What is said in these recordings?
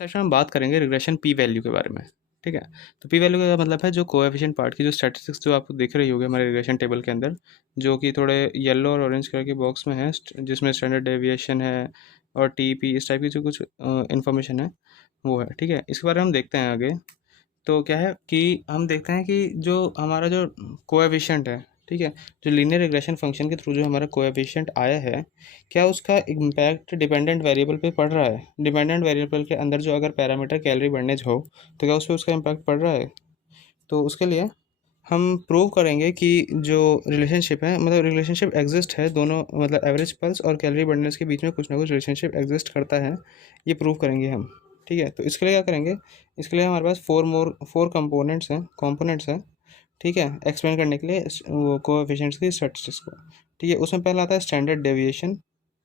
Section में बात करेंगे रिग्रेशन पी वैल्यू के बारे में। ठीक है, तो पी वैल्यू का मतलब है जो कोएफिशिएंट पार्ट की जो स्टैटिस्टिक्स जो आप देख रही होगी हमारे रिग्रेशन टेबल के अंदर, जो कि थोड़े येलो और ऑरेंज कलर के बॉक्स में है, जिसमें स्टैंडर्ड डेविएशन है और टी पी इस टाइप की जो कुछ इन्फॉर्मेशन है वो है। ठीक है, इसके बारे में हम देखते हैं आगे। तो क्या है कि हम देखते हैं कि जो हमारा जो कोएफिशिएंट है, ठीक है, जो लीनियर रिग्रेशन फंक्शन के थ्रू जो हमारा कोएफिशिएंट आया है, क्या उसका इम्पैक्ट डिपेंडेंट वेरिएबल पे पड़ रहा है? डिपेंडेंट वेरिएबल के अंदर जो अगर पैरामीटर कैलोरी बढ़ने हो तो क्या उस पर उसका इम्पैक्ट पड़ रहा है? तो उसके लिए हम प्रूव करेंगे कि जो रिलेशनशिप है, मतलब रिलेशनशिप एग्जिस्ट है दोनों, मतलब एवरेज पल्स और कैलोरी बर्नर्स के बीच में कुछ ना कुछ रिलेशनशिप एग्जिस्ट करता है, ये प्रूव करेंगे हम। ठीक है, तो इसके लिए क्या करेंगे, इसके लिए हमारे पास फोर कंपोनेंट्स हैं। ठीक है, एक्सप्लेन करने के लिए वो कोएफिशिएंट्स की स्टैटिस्टिक्स को। ठीक है, उसमें पहला आता है स्टैंडर्ड डेविएशन।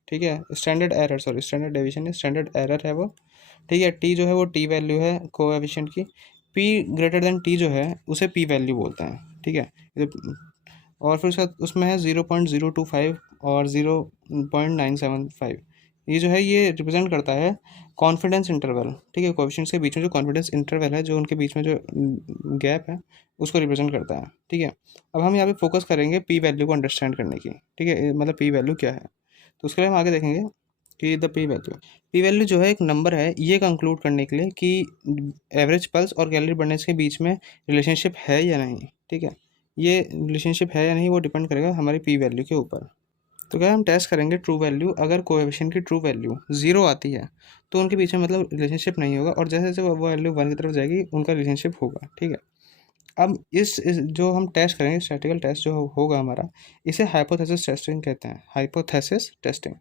ठीक है, standard error, sorry standard deviation है, स्टैंडर्ड एरर है वो। ठीक है, टी जो है वो टी वैल्यू है कोएफिशिएंट की। पी ग्रेटर देन टी जो है उसे पी वैल्यू बोलते हैं। ठीक है, और फिर उसका उसमें है 0.025 और 0.975। ये जो है ये रिप्रेजेंट करता है कॉन्फिडेंस इंटरवल। ठीक है, कोएफिशिएंट्स के बीच में जो कॉन्फिडेंस इंटरवल है, जो उनके बीच में जो गैप है, उसको रिप्रेजेंट करता है। ठीक है, अब हम यहाँ पे फोकस करेंगे पी वैल्यू को अंडरस्टैंड करने की। ठीक है, मतलब पी वैल्यू क्या है, तो उसके लिए हम आगे देखेंगे कि द पी वैल्यू जो है एक नंबर है, ये कंक्लूड करने के लिए कि एवरेज पल्स और कैलोरी बर्नर्स के बीच में रिलेशनशिप है या नहीं। ठीक है, ये रिलेशनशिप है या नहीं वो डिपेंड करेगा हमारी पी वैल्यू के ऊपर। तो क्या हम टेस्ट करेंगे ट्रू वैल्यू, अगर कोएफिशिएंट की ट्रू वैल्यू 0 आती है तो उनके बीच में मतलब रिलेशनशिप नहीं होगा, और जैसे जैसे वो वैल्यू 1 की तरफ जाएगी उनका रिलेशनशिप होगा। ठीक है, अब इस जो हम टेस्ट करेंगे, स्टैटिकल टेस्ट जो होगा हमारा, इसे हाइपोथेसिस टेस्टिंग कहते हैं, हाइपोथेसिस टेस्टिंग।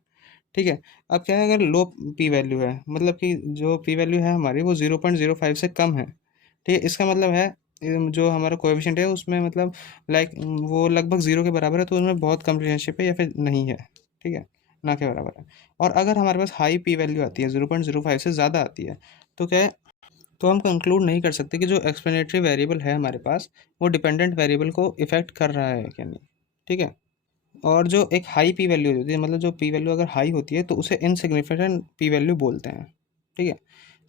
ठीक है, अब क्या है, अगर लो पी वैल्यू है, मतलब कि जो पी वैल्यू है हमारी वो 0.05 से कम है। ठीक है, इसका मतलब है जो हमारा कोएफिशिएंट है उसमें मतलब लाइक वो लगभग 0 के बराबर है, तो उसमें बहुत कम रिलेशनशिप है या फिर नहीं है। ठीक है, ना के बराबर है। और अगर हमारे पास हाई पी वैल्यू आती है, 0.05 से ज़्यादा आती है, तो क्या है, तो हम कंक्लूड नहीं कर सकते कि जो एक्सप्लेनेटरी वेरिएबल है हमारे पास वो डिपेंडेंट वेरिएबल को इफेक्ट कर रहा है क्या नहीं। ठीक है, और जो एक हाई पी वैल्यू होती है, मतलब जो पी वैल्यू अगर हाई होती है तो उसे इनसिग्निफिकेंट पी वैल्यू बोलते हैं। ठीक है,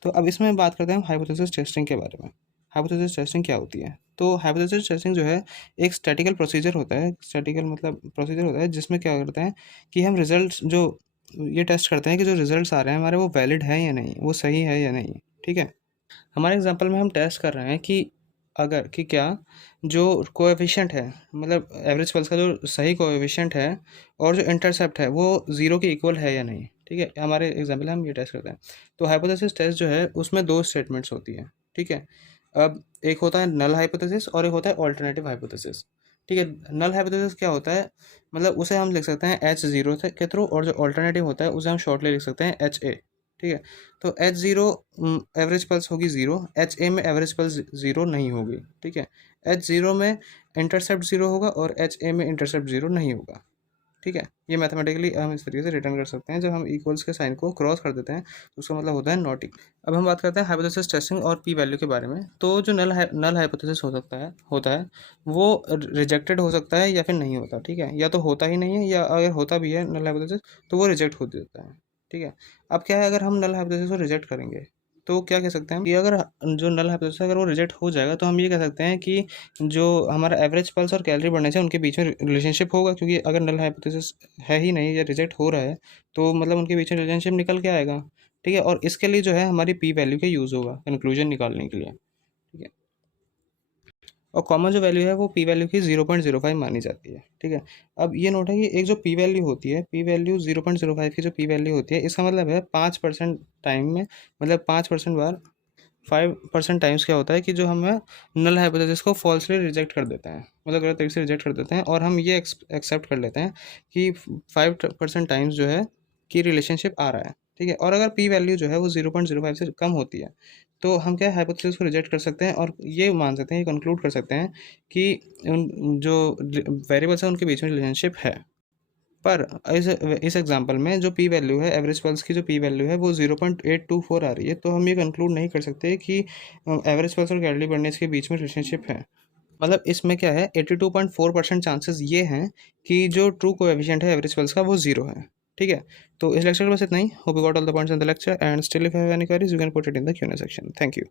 तो अब इसमें बात करते हैं हाइपोथेसिस टेस्टिंग के बारे में। हाइपोथेसिस टेस्टिंग क्या होती है, तो हाइपोथेसिस टेस्टिंग जो है एक स्टैटिकल प्रोसीजर होता है, स्टैटिकल मतलब प्रोसीजर होता है जिसमें क्या करते हैं कि हम रिजल्ट्स जो ये टेस्ट करते हैं कि जो रिजल्ट्स आ रहे हैं हमारे वो वैलिड है या नहीं, वो सही है या नहीं। ठीक है, हमारे एग्जांपल में हम टेस्ट कर रहे हैं कि अगर कि क्या जो कोएफिशिएंट है, मतलब एवरेज पल्स का जो सही कोएफिशिएंट है और जो इंटरसेप्ट है वो 0 के इक्वल है या नहीं। ठीक है, हमारे एग्जांपल में हम ये टेस्ट करते हैं। तो हाइपोथेसिस टेस्ट जो है उसमें दो स्टेटमेंट्स होती है। ठीक है, अब एक होता है नल हाइपोथेसिस और एक होता है ऑल्टरनेटिव हाइपोथेसिस। ठीक है, नल हाइपोथेसिस क्या होता है, मतलब उसे हम लिख सकते हैं H0 के थ्रू, और जो ऑल्टरनेटिव होता है उसे हम शॉर्टली लिख सकते हैं HA। ठीक है, तो H0 एवरेज पल्स होगी 0, HA में एवरेज पल्स 0 नहीं होगी। ठीक है, H0 में इंटरसेप्ट 0 होगा और HA में इंटरसेप्ट 0 नहीं होगा। ठीक है, ये मैथमेटिकली हम इस तरीके से रिटर्न कर सकते हैं, जब हम इक्वल्स के साइन को क्रॉस कर देते हैं तो उसका मतलब होता है नॉट इक्वल। अब हम बात करते हैं हाइपोथेसिस टेस्टिंग और पी वैल्यू के बारे में। तो जो नल हाइपोथेसिस होता है वो रिजेक्टेड हो सकता है या फिर नहीं होता। ठीक है, या तो होता ही नहीं है, या अगर होता भी है नल हाइपोथेसिस तो वो रिजेक्ट हो जाता है। ठीक है, अब क्या है, अगर हम नल हाइपोथेसिस को रिजेक्ट करेंगे तो क्या कह सकते हैं कि अगर जो नल हाइपोथेसिस अगर वो रिजेक्ट हो जाएगा तो हम ये कह सकते हैं कि जो हमारा एवरेज पल्स और कैलोरी बढ़ने से उनके बीच में रिलेशनशिप होगा, क्योंकि अगर नल हाइपोथेसिस है ही नहीं या रिजेक्ट हो रहा है तो मतलब उनके बीच में रिलेशनशिप निकल के आएगा। ठीक है, और इसके लिए जो है हमारी पी वैल्यू का यूज़ होगा कंक्लूजन निकालने के लिए। ठीक है, और कॉमन जो वैल्यू है वो पी वैल्यू की 0.05 मानी जाती है। ठीक है, अब ये नोट है कि एक जो पी वैल्यू होती है, पी वैल्यू 0.05 की जो पी वैल्यू होती है, इसका मतलब है 5% टाइम में, मतलब 5% बार 5% टाइम्स क्या होता है कि जो हमें नल हाइपोथेसिस को फॉल्सली रिजेक्ट कर देते हैं, मतलब गलत तरीके से रिजेक्ट कर देते हैं, और हम ये एक्सेप्ट कर लेते हैं कि 5% टाइम्स जो है कि रिलेशनशिप आ रहा है। ठीक है, और अगर पी वैल्यू जो है वो 0.05 से कम होती है तो हम क्या हाइपोथेसिस को रिजेक्ट कर सकते हैं, और ये मान सकते हैं, ये कंक्लूड कर सकते हैं कि जो वेरिएबल्स हैं उनके बीच में रिलेशनशिप है। पर इस एग्जांपल में जो पी वैल्यू है, एवरेज पल्स की जो पी वैल्यू है वो 0.824 आ रही है, तो हम ये कंक्लूड नहीं कर सकते कि एवरेज पल्स और कैलोरी बर्नर्स के बीच में रिलेशनशिप है। मतलब इसमें क्या है, 82.4% चांसेस ये हैं कि जो ट्रू कोएफिशिएंट है एवरेज पल्स का वो 0 है। ठीक है, तो इस लेक्चर में बस इतना ही। Hope you got all the points in the lecture, and still if you have any queries you can put it in the Q&A section. Thank you.